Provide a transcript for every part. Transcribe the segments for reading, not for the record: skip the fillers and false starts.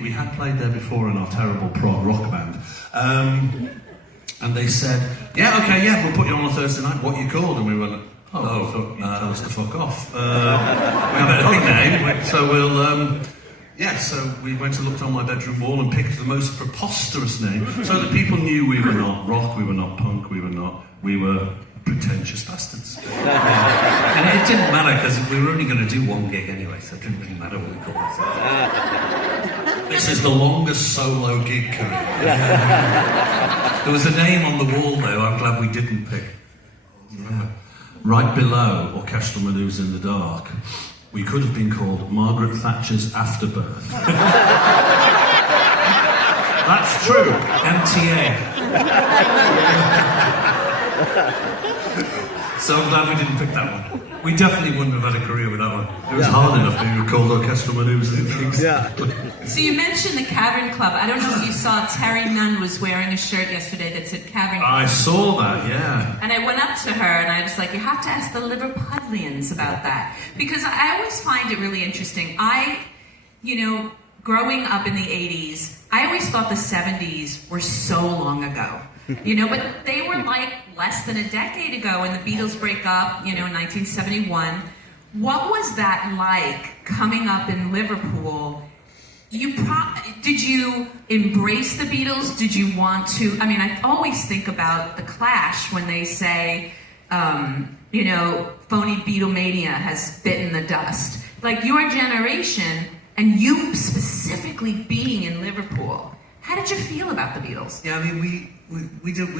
We had played there before in our terrible prog rock band, and they said, "Yeah, okay, yeah, we'll put you on a Thursday night. What are you called?" And we went, "Oh, you tell us to fuck off. We have a big name, so we'll." So we went and looked on my bedroom wall and picked the most preposterous name, so that people knew we were not rock, we were not punk, we were pretentious bastards. And it didn't matter because we were only going to do one gig anyway, so it didn't really matter what we called ourselves. This is the longest solo gig career. There was a name on the wall though, I'm glad we didn't pick. Right below Orchestral Manoeuvres in the Dark, we could have been called Margaret Thatcher's Afterbirth. That's true. MTA. So I'm glad we didn't pick that one. We definitely wouldn't have had a career with that one. It was hard enough being called Orchestral Manoeuvres in the Dark. Yeah. So you mentioned the Cavern Club. I don't know if you saw Terry Nunn was wearing a shirt yesterday that said Cavern Club. I saw that, yeah. And I went up to her and I was like, you have to ask the Liverpudlians about that. Because I always find it really interesting. Growing up in the 80s, I always thought the 70s were so long ago. But they were like less than a decade ago, and the Beatles break up, in 1971. What was that like coming up in Liverpool? Did you embrace the Beatles? Did you want to? I mean, I always think about the Clash when they say, phony Beatlemania has bitten the dust. Like your generation, and you specifically being in Liverpool, how did you feel about the Beatles? Yeah, I mean, we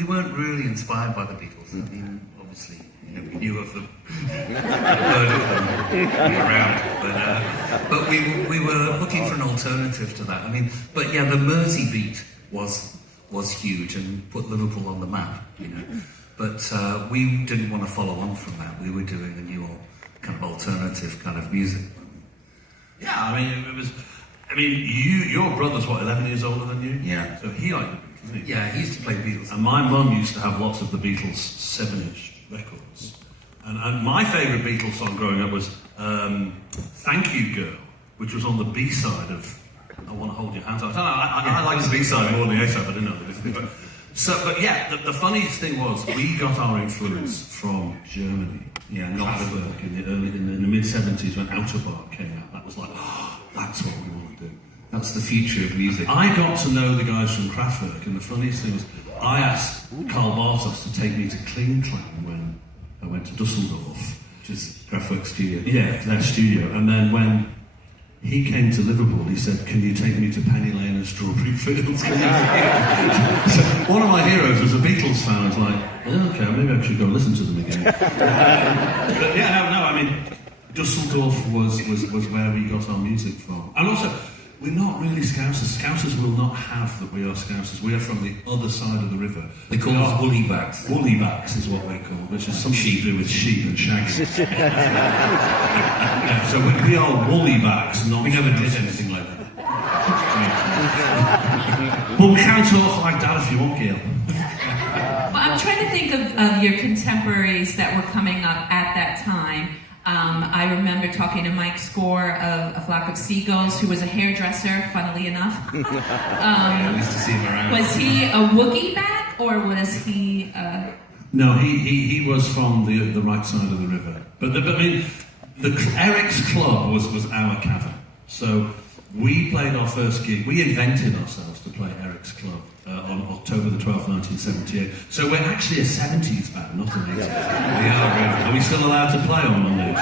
weren't really inspired by the Beatles. I mean, obviously, we knew of them, heard of them around, but we were looking for an alternative to that. I mean, but yeah, the Mersey beat was huge and put Liverpool on the map, But we didn't want to follow on from that. We were doing a new kind of alternative kind of music. Yeah, I mean, it was. I mean, your brother's, 11 years older than you? Yeah. So he liked the Beatles, didn't he? Yeah, he used to play Beatles. And my mum used to have lots of the Beatles 7-inch records. And my favourite Beatles song growing up was Thank You Girl, which was on the B-side of I Want to Hold Your Hands. I don't know, I like the B-side more than the A-side, but I didn't know the But yeah, the funniest thing was, we got our influence from Germany. Yeah, Kraftwerk in the mid-70s when Autobahn came out. That was like, that's what we want to do. That's the future of music. I got to know the guys from Kraftwerk, and the funniest thing was, I asked Karl Bartos to take me to Kling Klang when I went to Dusseldorf. Which is Kraftwerk's studio. Yeah, their studio. And then when he came to Liverpool, he said, "Can you take me to Penny Lane and Strawberry Fields?" So one of my heroes was a Beatles fan. I was like, okay, maybe I should go listen to them again. But yeah, no, I mean, Dusseldorf was where we got our music from. And also, we're not really Scousers. Scousers will not have that we are Scousers. We are from the other side of the river. They call us woolly-backs. Woolly-backs is what they call, which is something to do with sheep and shagging. Yeah, so we are woolly-backs, not... We never did anything like that. But we can talk like that if you want, Gail. Well, I'm trying to think of your contemporaries that were coming up at that time. I remember talking to Mike Score of A Flock of Seagulls, who was a hairdresser, funnily enough. I used to see him around. Was he a Woogie back, or was he... No, he was from the right side of the river. But I mean, Eric's Club was our cavern. So we played our first gig. We invented ourselves to play Eric's Club on October the 12th, 1978. So we're actually a 70s band, not an 80s. We are, really. Are we still allowed to play on Mondays?